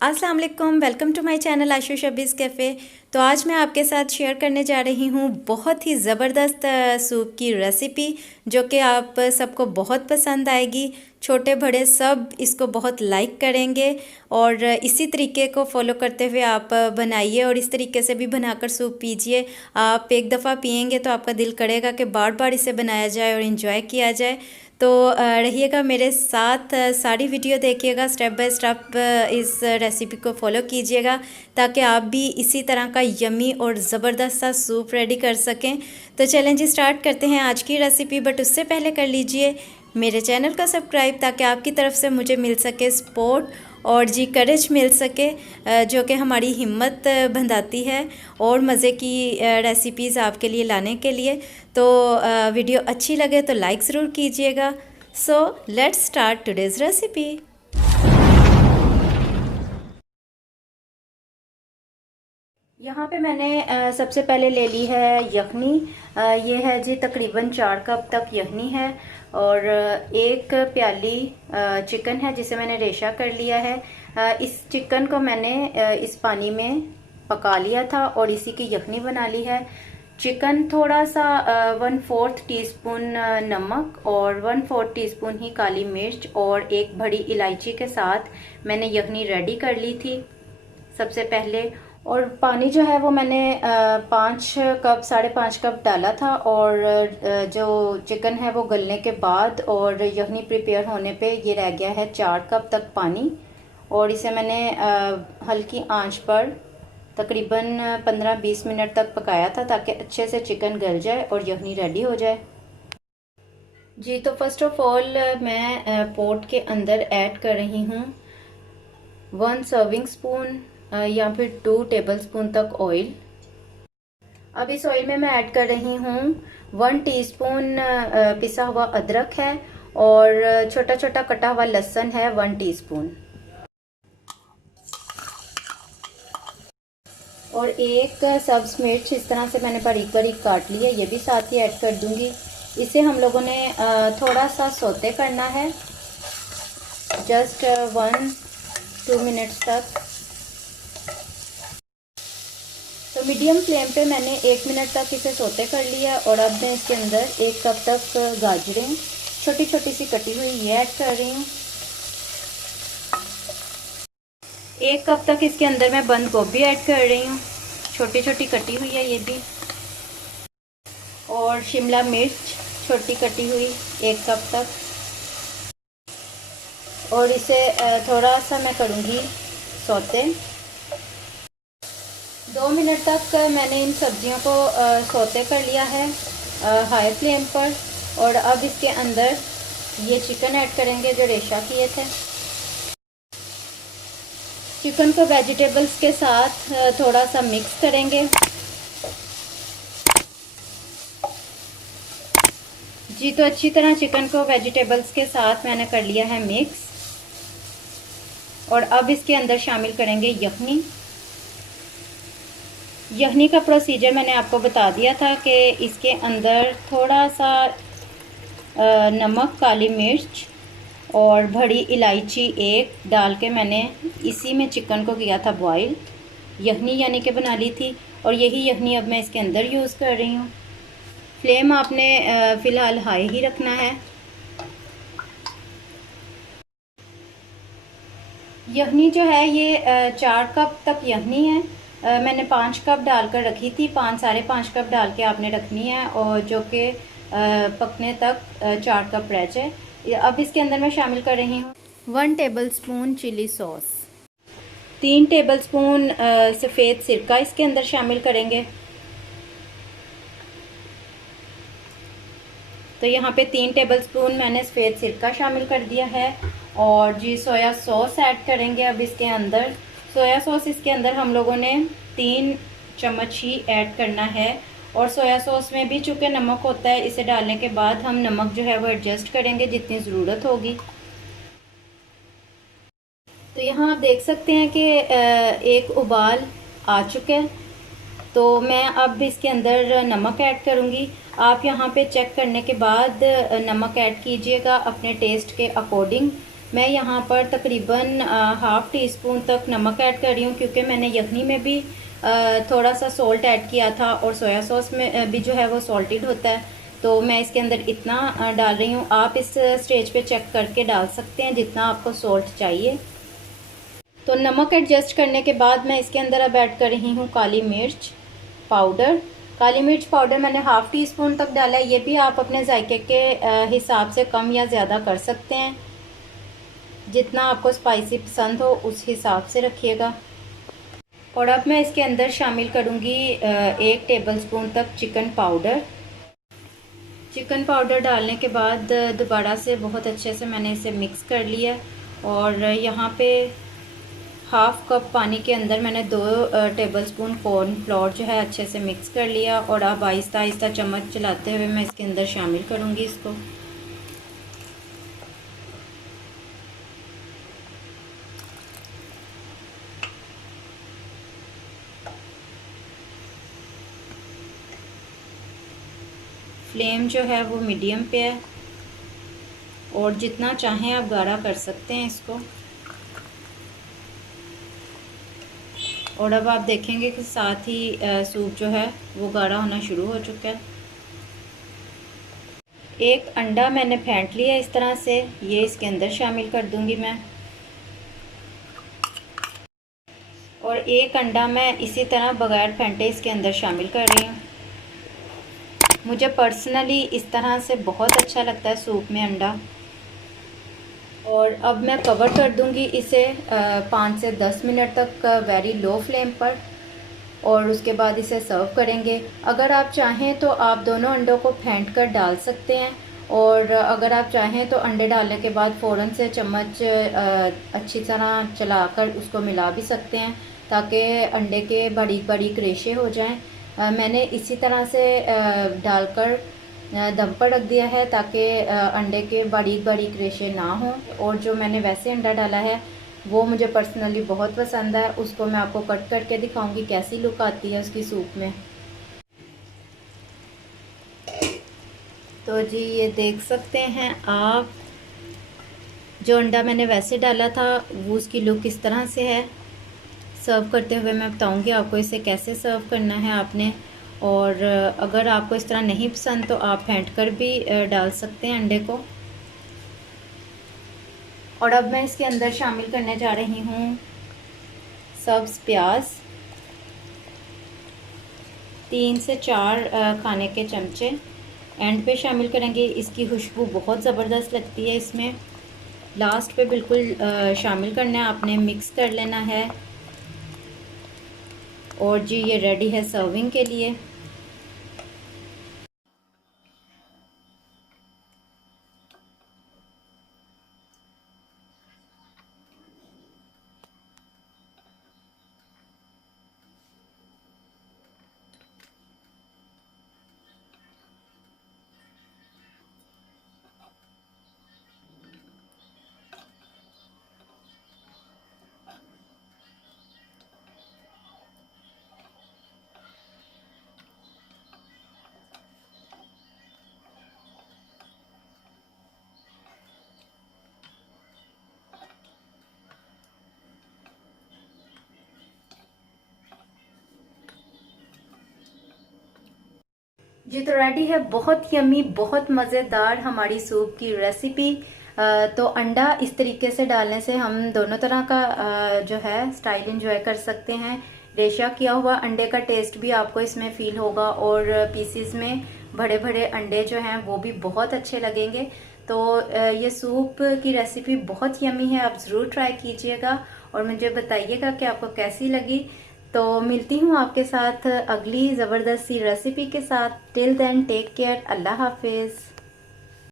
अस्सलाम वालेकुम, welcome to my channel Ashu Shabiz cafe. तो आज मैं आपके साथ शेयर करने जा रही हूँ बहुत ही ज़बरदस्त सूप की रेसिपी, जो कि आप सबको बहुत पसंद आएगी। छोटे बड़े सब इसको बहुत लाइक करेंगे और इसी तरीके को फॉलो करते हुए आप बनाइए और इस तरीके से भी बनाकर सूप पीजिए। आप एक दफ़ा पियेंगे तो आपका दिल करेगा कि बार बार इसे बनाया जाए और इन्जॉय किया जाए। तो रहिएगा मेरे साथ, सारी वीडियो देखिएगा, स्टेप बाय स्टेप इस रेसिपी को फॉलो कीजिएगा ताकि आप भी इसी तरह का यमी और ज़बरदस्त सा सूप रेडी कर सकें। तो चलें जी, स्टार्ट करते हैं आज की रेसिपी। बट उससे पहले कर लीजिए मेरे चैनल का सब्सक्राइब ताकि आपकी तरफ से मुझे मिल सके सपोर्ट और जी करेज मिल सके, जो कि हमारी हिम्मत बंधाती है और मज़े की रेसिपीज़ आपके लिए लाने के लिए। तो वीडियो अच्छी लगे तो लाइक ज़रूर कीजिएगा। So let's start today's recipe. यहाँ पे मैंने सबसे पहले ले ली है यखनी। ये है जी तकरीबन 4 कप तक यखनी है और एक प्याली चिकन है जिसे मैंने रेशा कर लिया है। इस चिकन को मैंने इस पानी में पका लिया था और इसी की यखनी बना ली है। चिकन थोड़ा सा 1/4 टीस्पून नमक और 1/4 टीस्पून ही काली मिर्च और एक बड़ी इलायची के साथ मैंने यखनी रेडी कर ली थी सबसे पहले। और पानी जो है वो मैंने 5 कप 5.5 कप डाला था और जो चिकन है वो गलने के बाद और यखनी प्रिपेयर होने पे ये रह गया है 4 कप तक पानी। और इसे मैंने हल्की आंच पर तकरीबन 15-20 मिनट तक पकाया था ताकि अच्छे से चिकन गल जाए और यखनी रेडी हो जाए जी। तो फर्स्ट ऑफ ऑल मैं पोट के अंदर ऐड कर रही हूँ 1 सर्विंग स्पून या फिर 2 टेबल स्पून तक ऑयल। अब इस ऑयल में मैं ऐड कर रही हूँ 1 टीस्पून पिसा हुआ अदरक है और छोटा छोटा कटा हुआ लहसुन है 1 टीस्पून और एक सब्ज मिर्च इस तरह से मैंने बारीक बारीक काट ली है, ये भी साथ ही ऐड कर दूंगी। इसे हम लोगों ने थोड़ा सा सौते करना है, जस्ट 1-2 मिनट्स तक। तो मीडियम फ्लेम पे मैंने 1 मिनट तक इसे सौते कर लिया और अब मैं इसके अंदर 1 कप तक गाजरें छोटी छोटी सी कटी हुई ये ऐड कर रही हूँ। 1 कप तक इसके अंदर मैं बंद गोभी ऐड कर रही हूँ, छोटी छोटी कटी हुई है ये भी। और शिमला मिर्च छोटी कटी हुई 1 कप तक। और इसे थोड़ा सा मैं करूँगी सौते। 2 मिनट तक मैंने इन सब्जियों को सौते कर लिया है हाई फ्लेम पर। और अब इसके अंदर ये चिकन ऐड करेंगे जो रेशा किए थे। चिकन को वेजिटेबल्स के साथ थोड़ा सा मिक्स करेंगे जी। तो अच्छी तरह चिकन को वेजिटेबल्स के साथ मैंने कर लिया है मिक्स और अब इसके अंदर शामिल करेंगे यखनी। यखनी का प्रोसीजर मैंने आपको बता दिया था कि इसके अंदर थोड़ा सा नमक, काली मिर्च और बड़ी इलायची एक डाल के मैंने इसी में चिकन को किया था बॉईल, यखनी यानी कि बना ली थी। और यही यखनी अब मैं इसके अंदर यूज़ कर रही हूँ। फ्लेम आपने फ़िलहाल हाई ही रखना है। यखनी जो है ये 4 कप तक यखनी है। मैंने 5 कप डालकर रखी थी, 5-5.5 कप डाल के आपने रखनी है और जो कि पकने तक 4 कप रह जाए। अब इसके अंदर मैं शामिल कर रही हूँ 1 tablespoon chilli sauce, 3 tablespoon सफ़ेद सिरका इसके अंदर शामिल करेंगे। तो यहाँ पे 3 टेबल स्पून मैंने सफ़ेद सिरका शामिल कर दिया है। और जी सोया सॉस ऐड करेंगे अब इसके अंदर। सोया सॉस इसके अंदर हम लोगों ने 3 चम्मच ही ऐड करना है। और सोया सॉस में भी चूँकि नमक होता है, इसे डालने के बाद हम नमक जो है वो एडजस्ट करेंगे जितनी ज़रूरत होगी। तो यहाँ आप देख सकते हैं कि एक उबाल आ चुका है। तो मैं अब इसके अंदर नमक ऐड करूँगी। आप यहाँ पे चेक करने के बाद नमक ऐड कीजिएगा अपने टेस्ट के अकॉर्डिंग। मैं यहाँ पर तकरीबन हाफ़ टी स्पून तक नमक ऐड कर रही हूँ, क्योंकि मैंने यखनी में भी थोड़ा सा सॉल्ट ऐड किया था और सोया सॉस में भी जो है वो सॉल्टेड होता है, तो मैं इसके अंदर इतना डाल रही हूँ। आप इस स्टेज पे चेक करके डाल सकते हैं जितना आपको सॉल्ट चाहिए। तो नमक एडजस्ट करने के बाद मैं इसके अंदर अब ऐड कर रही हूँ काली मिर्च पाउडर। काली मिर्च पाउडर मैंने हाफ़ टी स्पून तक डाला है। ये भी आप अपने जायके के हिसाब से कम या ज़्यादा कर सकते हैं, जितना आपको स्पाइसी पसंद हो उस हिसाब से रखिएगा। और अब मैं इसके अंदर शामिल करूँगी 1 टेबलस्पून तक चिकन पाउडर। चिकन पाउडर डालने के बाद दोबारा से बहुत अच्छे से मैंने इसे मिक्स कर लिया। और यहाँ पे हाफ़ कप पानी के अंदर मैंने 2 टेबलस्पून कॉर्नफ्लोर जो है अच्छे से मिक्स कर लिया। और अब आहिस्ता आहिस्ता चम्मच चलाते हुए मैं इसके अंदर शामिल करूँगी इसको। फ्लेम जो है वो मीडियम पे है, और जितना चाहें आप गाढ़ा कर सकते हैं इसको। और अब आप देखेंगे कि साथ ही सूप जो है वो गाढ़ा होना शुरू हो चुका है। एक अंडा मैंने फेंट लिया इस तरह से, ये इसके अंदर शामिल कर दूंगी मैं। और एक अंडा मैं इसी तरह बगैर फेंटे इसके अंदर शामिल कर रही हूँ। मुझे पर्सनली इस तरह से बहुत अच्छा लगता है सूप में अंडा। और अब मैं कवर कर दूंगी इसे 5 से 10 मिनट तक वेरी लो फ्लेम पर, और उसके बाद इसे सर्व करेंगे। अगर आप चाहें तो आप दोनों अंडों को फेंट कर डाल सकते हैं, और अगर आप चाहें तो अंडे डालने के बाद फ़ौरन से चम्मच अच्छी तरह चलाकर उसको मिला भी सकते हैं, ताकि अंडे के बारीक बारीक रेशे हो जाएं। मैंने इसी तरह से डालकर दम पर रख दिया है, ताकि अंडे के बारीक बारीक रेशे ना हों। और जो मैंने वैसे अंडा डाला है वो मुझे पर्सनली बहुत पसंद है। उसको मैं आपको कट करके दिखाऊंगी कैसी लुक आती है उसकी सूप में। तो जी ये देख सकते हैं आप, जो अंडा मैंने वैसे डाला था वो उसकी लुक इस तरह से है। सर्व करते हुए मैं बताऊंगी आपको इसे कैसे सर्व करना है आपने। और अगर आपको इस तरह नहीं पसंद तो आप फेंट कर भी डाल सकते हैं अंडे को। और अब मैं इसके अंदर शामिल करने जा रही हूँ सब्ज़ प्याज, 3 से 4 खाने के चमचे एंड पे शामिल करेंगे। इसकी खुशबू बहुत ज़बरदस्त लगती है इसमें। लास्ट पे बिल्कुल शामिल करना है आपने, मिक्स कर लेना है। और जी ये रेडी है सर्विंग के लिए। जी तो रेडी है बहुत यम्मी, बहुत मज़ेदार हमारी सूप की रेसिपी। तो अंडा इस तरीके से डालने से हम दोनों तरह का जो है स्टाइल एंजॉय कर सकते हैं। रेशा किया हुआ अंडे का टेस्ट भी आपको इसमें फील होगा, और पीसीज में बड़े बड़े अंडे जो हैं वो भी बहुत अच्छे लगेंगे। तो ये सूप की रेसिपी बहुत यम्मी है, आप ज़रूर ट्राई कीजिएगा और मुझे बताइएगा कि आपको कैसी लगी। तो मिलती हूँ आपके साथ अगली ज़बरदस्त सी रेसिपी के साथ। टिल देन टेक केयर, अल्लाह हाफिज़।